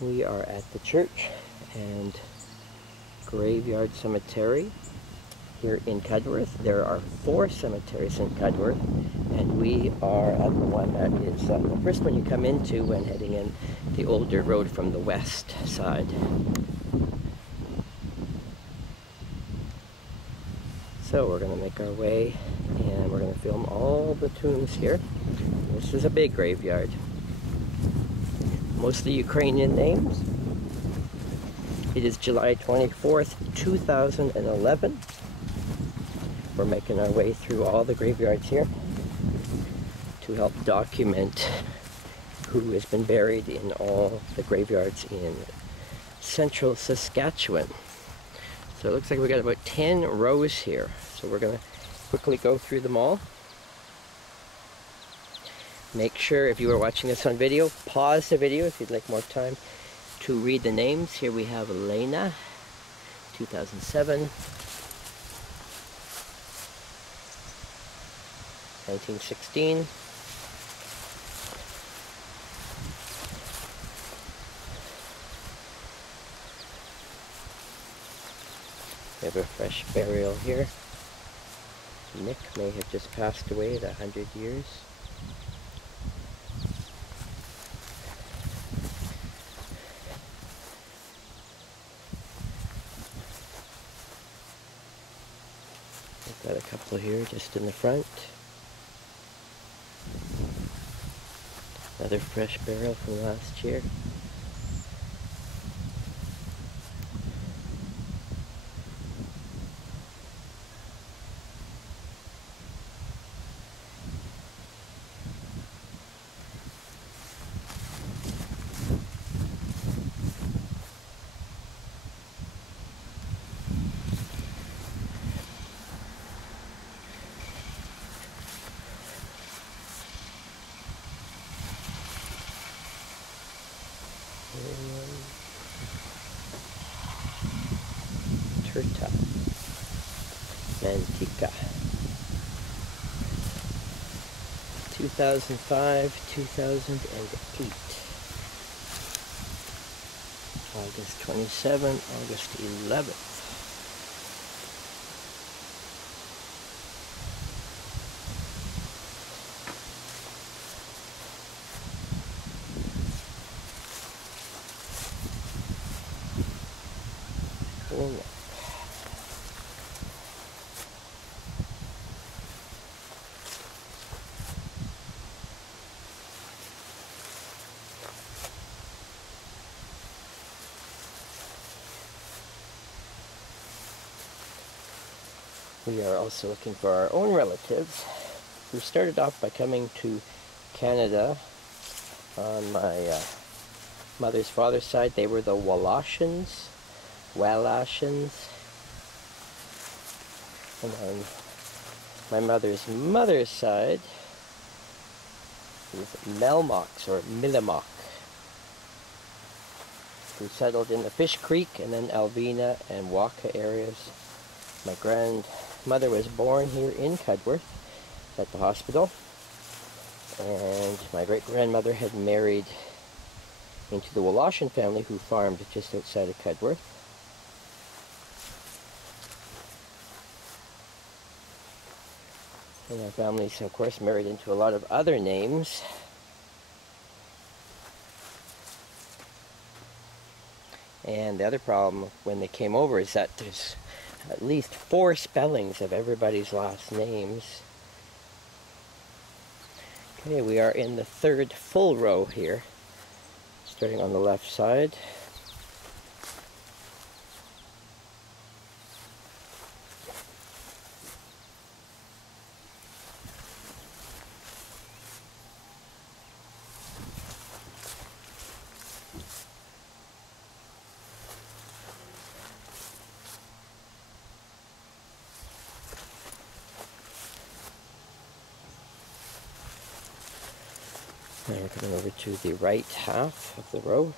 We are at the church and graveyard cemetery here in Cudworth. There are 4 cemeteries in Cudworth, and we are at the one that is the first one you come into when heading in the old dirt road from the west side. So we're going to make our way and we're going to film all the tombs here. This is a big graveyard. Mostly Ukrainian names. It is July 24th, 2011. We're making our way through all the graveyards here to help document who has been buried in all the graveyards in Central Saskatchewan. So it looks like we got about 10 rows here. So we're going to quickly go through them all. Make sure, if you are watching this on video, pause the video if you'd like more time to read the names. Here we have Alvena, 2007, 1916, we have a fresh burial here. Nick may have just passed away at 100 years. Got a couple here just in the front. Another fresh burial from last year. Antica, 2005, 2008, August 27, August 11th. We are also looking for our own relatives who started off by coming to Canada. On my mother's father's side, they were the Woloshyns. And on my mother's side is MELMOKs or MELYMOK, who settled in the Fish Creek and then Alvena and Waka areas. My grandmother was born here in Cudworth at the hospital, and my great-grandmother had married into the Woloshyn family, who farmed just outside of Cudworth. And our families, of course, married into a lot of other names. And the other problem when they came over is that there's at least 4 spellings of everybody's last names. Okay, we are in the 3rd full row here, starting on the left side. Now we're coming over to the right half of the row.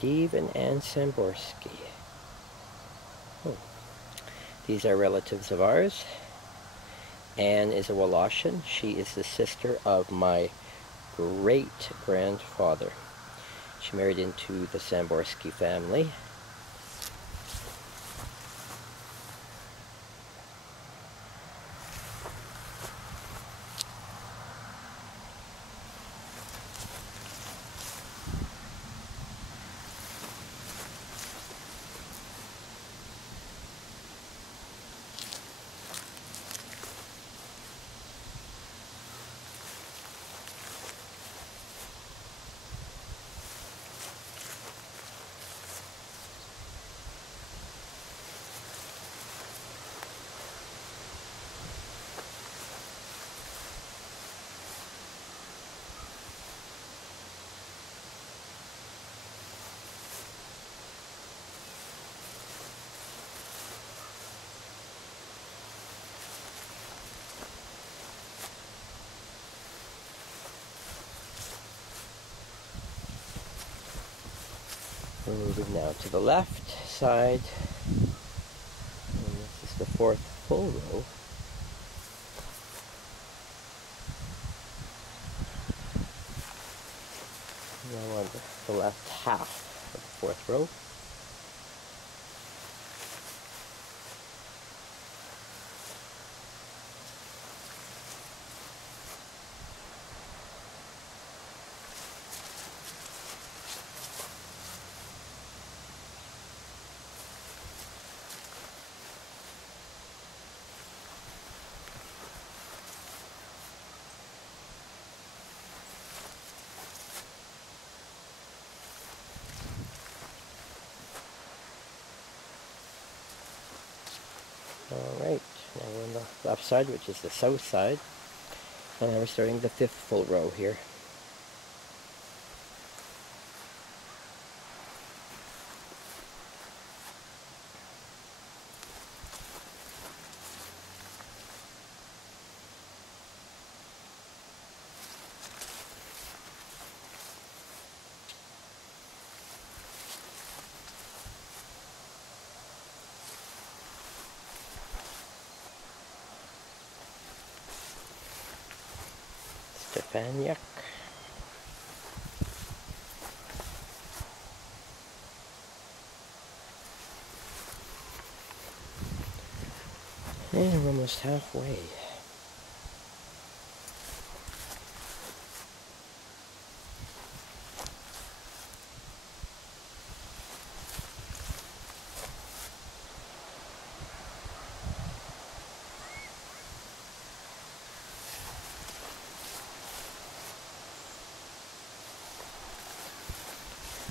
Stephen and Samborski. Oh. These are relatives of ours. Anne is a Woloshyn. She is the sister of my great-grandfather. She married into the Samborski family. We're moving now to the left side, and this is the fourth full row. Now on the left half of the fourth row. Alright, now we're on the left side, which is the south side, and now we're starting the fifth full row here. YURCHAK. And we're almost halfway.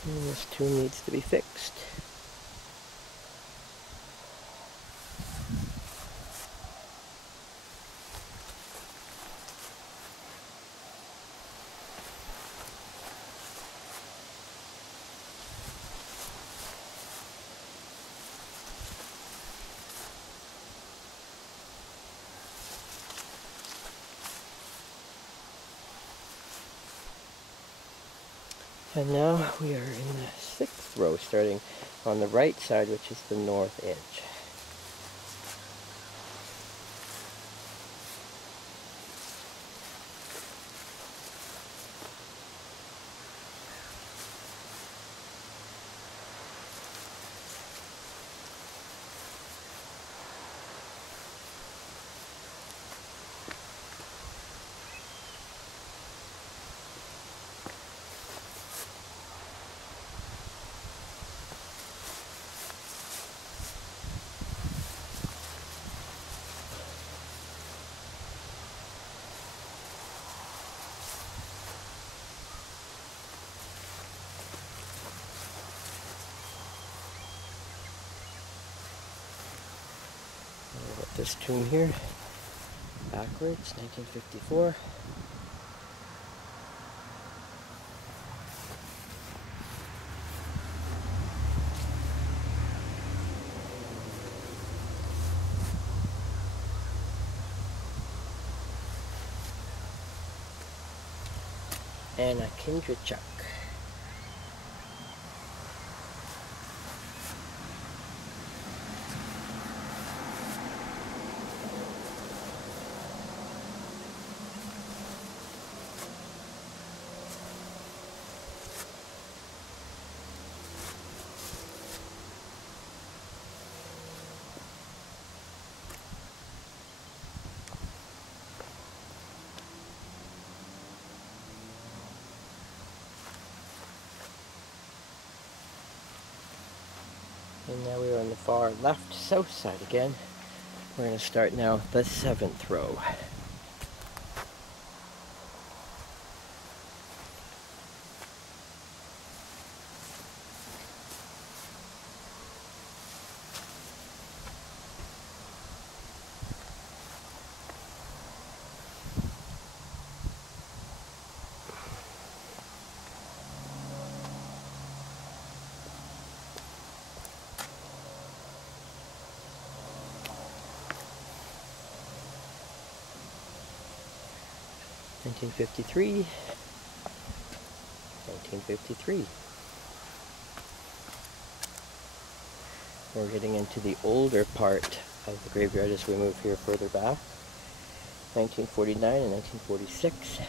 And this tune needs to be fixed. And now we are in the sixth row, starting on the right side, which is the north edge. This tune here, backwards, 1954. And a YURCHAK. And now we're on the far left south side again. We're going to start now the 7th row. (1953), 1953. We're getting into the older part of the graveyard as we move here further back. 1949 and 1946.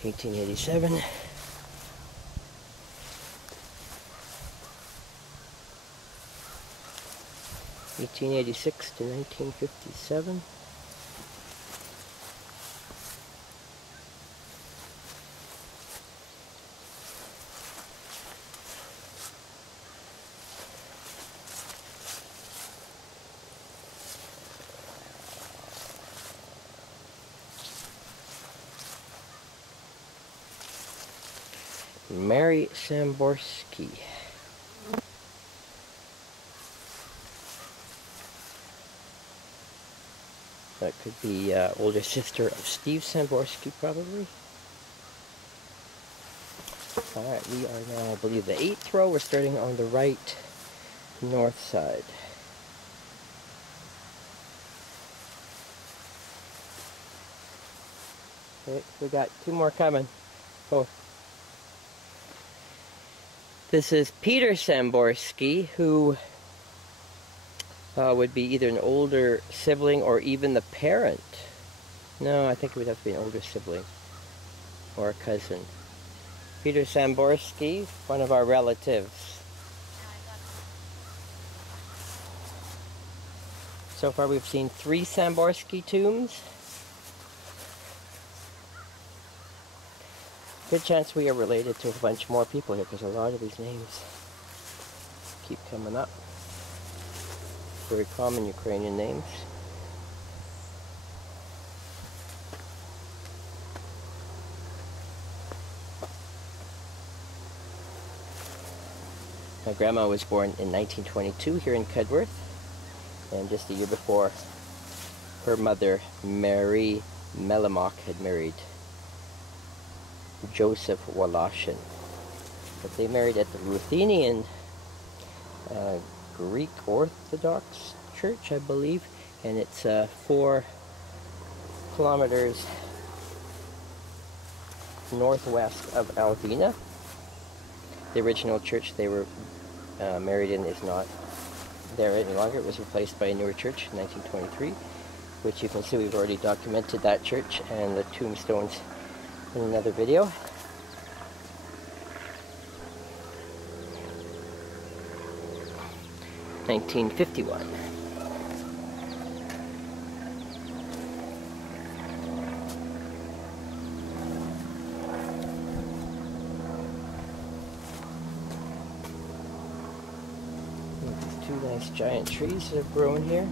(1887). 1886 to 1957. Mary Samborski. That could be older sister of Steve Samborski, probably. Alright, we are now, I believe, the 8th row. We're starting on the right north side. Okay, we got 2 more coming. Oh. This is Peter Samborski, who would be either an older sibling or even the parent. No, I think it would have to be an older sibling or a cousin. Peter Samborski, one of our relatives. So far we've seen 3 Samborski tombs. Good chance we are related to a bunch more people here because a lot of these names keep coming up. Very common Ukrainian names. My grandma was born in 1922 here in Cudworth, and just a year before, her mother, Mary MELYMOK, had married Joseph Woloshyn. But they married at the Ruthenian Greek Orthodox Church, I believe, and it's 4 kilometers northwest of Alvena. The original church they were married in is not there any longer. It was replaced by a newer church in 1923, which you can see we've already documented that church and the tombstones in another video. (1951). These 2 nice giant trees that have grown here.